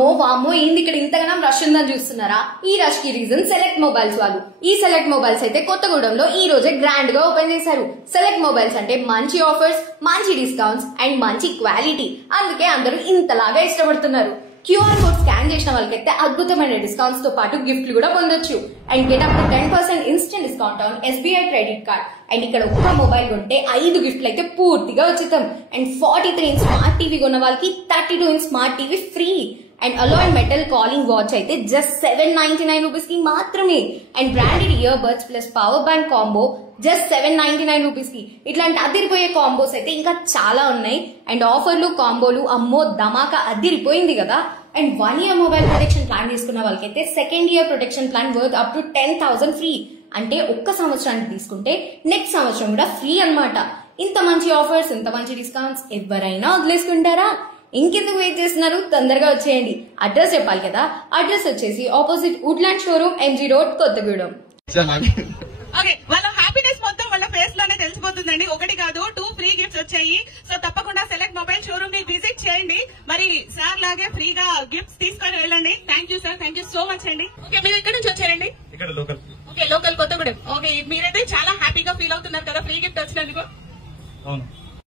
వామ్మో ఏంది ఇక్కడ ఇంతగానం రష్ ఉందని చూస్తున్నారా? ఈ రష్ కి రీజన్ సెలెక్ట్ మొబైల్స్ వాళ్ళు. ఈ సెలెక్ట్ మొబైల్స్ అయితే కొత్తగూడెంలో ఈ రోజే గ్రాండ్ గా ఓపెన్ చేశారు. సెలెక్ట్ మొబైల్స్ అంటే మంచి ఆఫర్స్, మంచి డిస్కౌంట్స్ అండ్ మంచి క్వాలిటీ, అందుకే అందరూ ఇంతలాగా ఇష్టపడుతున్నారు. క్యూఆర్ కోడ్ స్కాన్ చేసిన వాళ్ళకైతే అద్భుతమైన డిస్కౌంట్స్ తో పాటు గిఫ్ట్లు కూడా పొందొచ్చు. And get up to 10% instant discount on SBI credit card. And ఇక్కడ ఒక్క మొబైల్ కొంటే 5 గిఫ్ట్లు అయితే పూర్తిగా ఉచితం. అండ్ 43 ఇంచ్ స్మార్ట్ టీవీ కొన్న వాళ్ళకి 32 inch smart TV free. And alloy metal calling watch అయితే జస్ట్ 799 రూపీస్ కి మాత్రమే. And branded ear buds plus power bank combo just 799 rupees కి. ఇట్లాంటి అదిరిపోయే కాంబోస్ అయితే ఇంకా చాలా ఉన్నాయి. అండ్ ఆఫర్లు, కాంబోలు అమ్మో ధమాకా అదిరిపోయింది కదా. And 1 year mobile protection plan తీసుకున్న వాళ్ళకైతే second year protection plan worth up to 10,000 free. అంటే ఒక్క సంవత్సరానికి తీసుకుంటే నెక్స్ట్ సంవత్సరం కూడా ఫ్రీ అన్నమాట. ఇంత మంచి ఆఫర్స్, ఇంత మంచి డిస్కౌంట్స్ ఎవరైనా వదిలేసుకుంటారా? ఇంకెందుకు వెయిట్ చేస్తున్నారు? తొందరగా వచ్చేయండి. అడ్రస్ చెప్పాలి కదా. అడ్రస్ వచ్చేసి opposite Woodland showroom, MG road, Kothagudem. వాళ్ళ హ్యాపీనెస్ మొత్తం వాళ్ళ ఫేస్ లోనే తెలిసిపోతుందండి. ఒకటి కాదు 2 ఫ్రీ గిఫ్ట్స్ వచ్చాయి. సో తప్పకుండా సెలెక్ట్ మొబైల్ షోరూమ్ ని విజిట్ చేయండి. మరి సార్ లాగే ఫ్రీగా గిఫ్ట్స్ తీసుకొని వెళ్ళండి. Thank you sir, thank you so much అండి. ఓకే, మీరు ఇక్కడ నుంచి వచ్చారండి? ఇక్కడ local. Okay, local Kothagudem. Okay, మీరైతే చాలా హ్యాపీగా ఫీల్ అవుతున్నారు కదా ఫ్రీ గిఫ్ట్ వచ్చినందుకు? అవును.